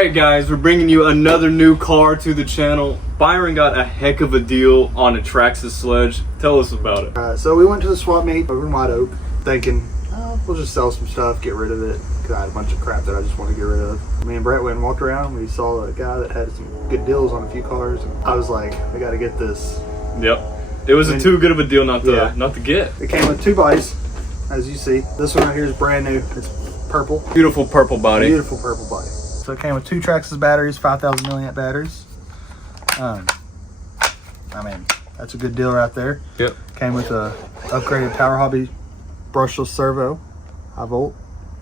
Alright guys, we're bringing you another new car to the channel. Byron got a heck of a deal on a Traxxas Sledge. Tell us about it. So we went to the swap meet over in White Oak thinking, we'll just sell some stuff, get rid of it. Because I had a bunch of crap that I just want to get rid of. Me and Brett went and walked around. We saw a guy that had some good deals on a few cars. And I was like, I got to get this. Yep. It was too good of a deal not to get. It came with two bodies, as you see. This one right here is brand new. It's purple. Beautiful purple body. Beautiful purple body. So it came with two Traxxas batteries, 5,000 milliamp batteries. I mean, that's a good deal right there. Yep. Came with a upgraded Power Hobby brushless servo, high volt.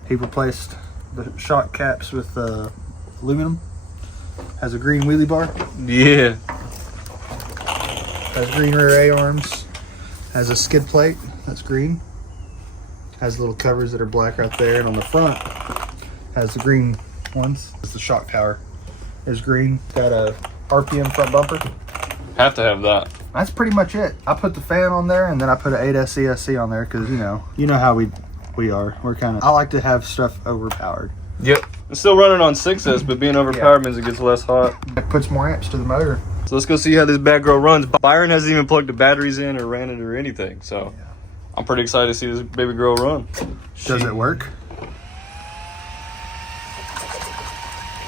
He replaced the shock caps with aluminum. Has a green wheelie bar. Yeah. Has green rear A-arms. Has a skid plate that's green. Has little covers that are black right there. And on the front, has the green ones. The shock tower is green. Got a RPM front bumper. Have to have that. That's pretty much it. I put the fan on there, and then I put an 8S ESC on there because you know how we are. We're kind of. I like to have stuff overpowered. Yep. It's still running on 6S, but being overpowered means it gets less hot. It puts more amps to the motor. So let's go see how this bad girl runs. Byron hasn't even plugged the batteries in or ran it or anything. So I'm pretty excited to see this baby girl run. Does it work?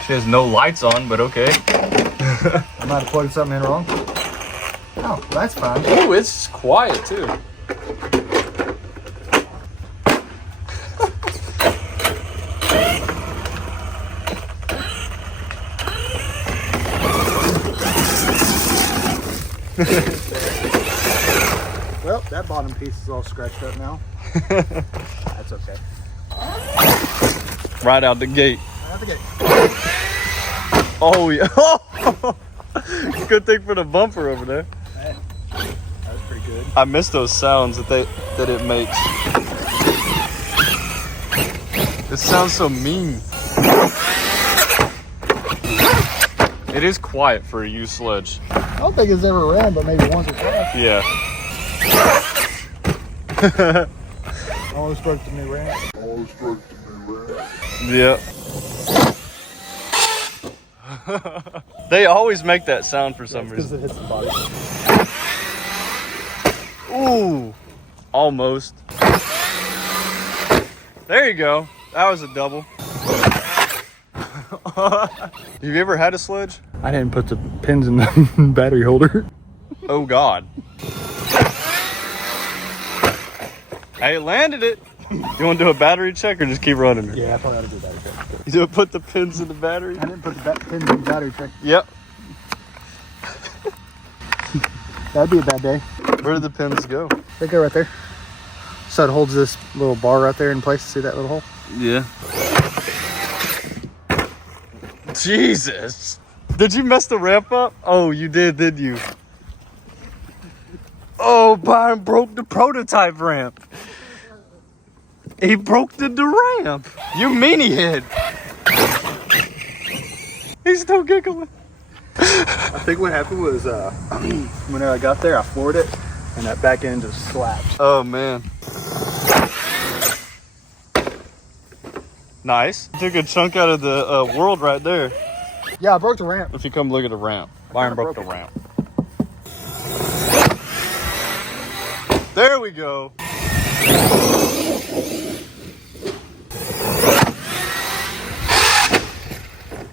She has no lights on, but okay. I might have plugged something in wrong. Oh, that's fine. Oh, it's quiet too. Well, that bottom piece is all scratched up now. That's okay. Right out the gate. Right out the gate. Oh yeah. Oh! Good thing for the bumper over there. That was pretty good. I miss those sounds that it makes. It sounds so mean. It is quiet for a used sledge. I don't think it's ever ran, but maybe once or twice. Yeah. Almost broke the new ramp. Yeah. They always make that sound for some reason. Because it hits the body. Ooh, almost. There you go. That was a double. Have you ever had a sledge? I didn't put the pins in the battery holder. Oh God. Hey, landed it. You want to do a battery check or just keep running it? Yeah, I probably ought to do a battery check. You do put the pins in the battery? I didn't put the pins in the battery check. Yep. That'd be a bad day. Where did the pins go? They go right there. So it holds this little bar right there in place. See that little hole? Yeah. Jesus. Did you mess the ramp up? Oh, you did, didn't you? Oh, Byron broke the prototype ramp. He broke the ramp. You meanie head. He's still giggling. I think what happened was when I got there, I floored it, and that back end just slapped. Oh, man. Nice. Took a chunk out of the world right there. Yeah, I broke the ramp. If you come look at the ramp. Byron broke the ramp. There we go.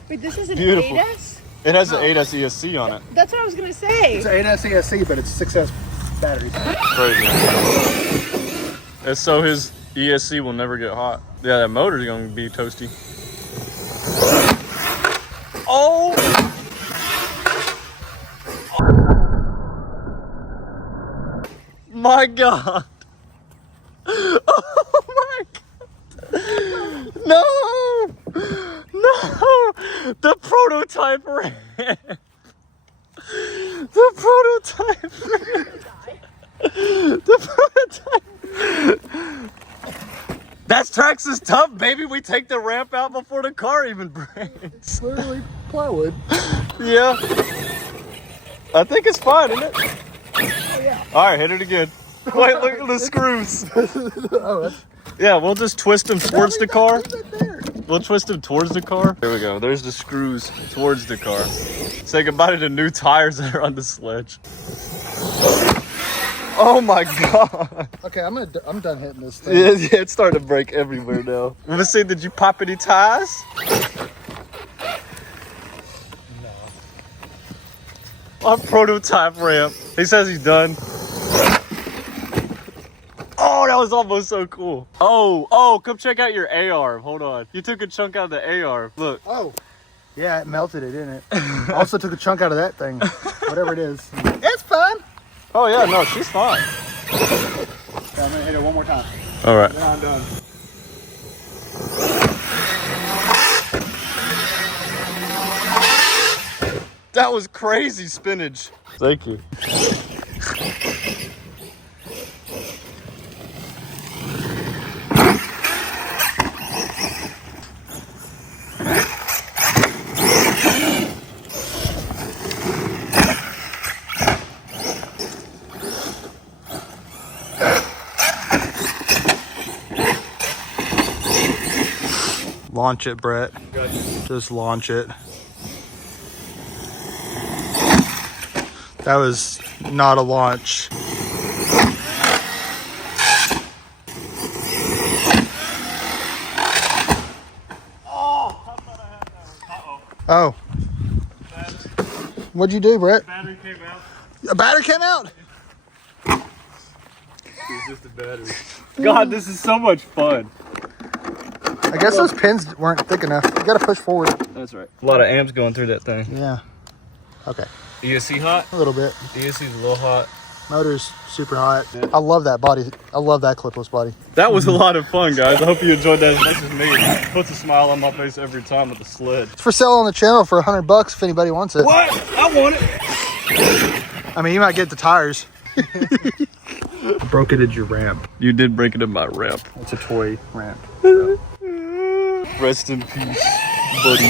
Wait, this is an Beautiful. 8S? It has an 8S ESC on it. That's what I was gonna say. It's an 8S ESC, but it's 6S batteries. Crazy. And so his ESC will never get hot. Yeah, that motor's gonna be toasty. Oh! My God! Oh my God! No! No! The prototype ramp! The prototype ramp! The prototype! That's Traxxas tough, baby. We take the ramp out before the car even breaks. Literally plywood. Yeah. I think it's fine, isn't it? Oh, yeah. All right, hit it again. Wait, look at the screws. Oh, that's... Yeah, we'll just twist them towards the car. Leave it there. We'll twist them towards the car. There we go. There's the screws towards the car. Say goodbye to the new tires that are on the sledge. Oh my god. Okay, I'm done hitting this thing. Yeah, it's starting to break everywhere now. Let's see, did you pop any tires? No. Our prototype ramp. He says he's done. Oh, that was almost so cool. Oh, come check out your A-arm. Hold on. You took a chunk out of the A-arm. Look. Oh. Yeah, it melted it, didn't it? I also took a chunk out of that thing. Whatever it is. It's fun. Oh yeah, no, she's fine. Okay, I'm gonna hit it one more time. All right. Then I'm done. That was crazy spinach. Thank you. Launch it, Brett. Just launch it. That was not a launch. Oh. What'd you do, Brett? Battery came out. A battery came out? It's just a battery. God, this is so much fun. I guess those pins weren't thick enough. You gotta push forward. That's right. A lot of amps going through that thing. Yeah. Okay. ESC hot? A little bit. ESC's a little hot. Motor's super hot. I love that body. I love that clipless body. That was a lot of fun, guys. I hope you enjoyed that as much as me. It puts a smile on my face every time with the sled. It's for sale on the channel for $100 if anybody wants it. What? I want it. I mean, you might get the tires. Broke it at your ramp. You did break it in my ramp. It's a toy ramp. Rest in peace, buddy.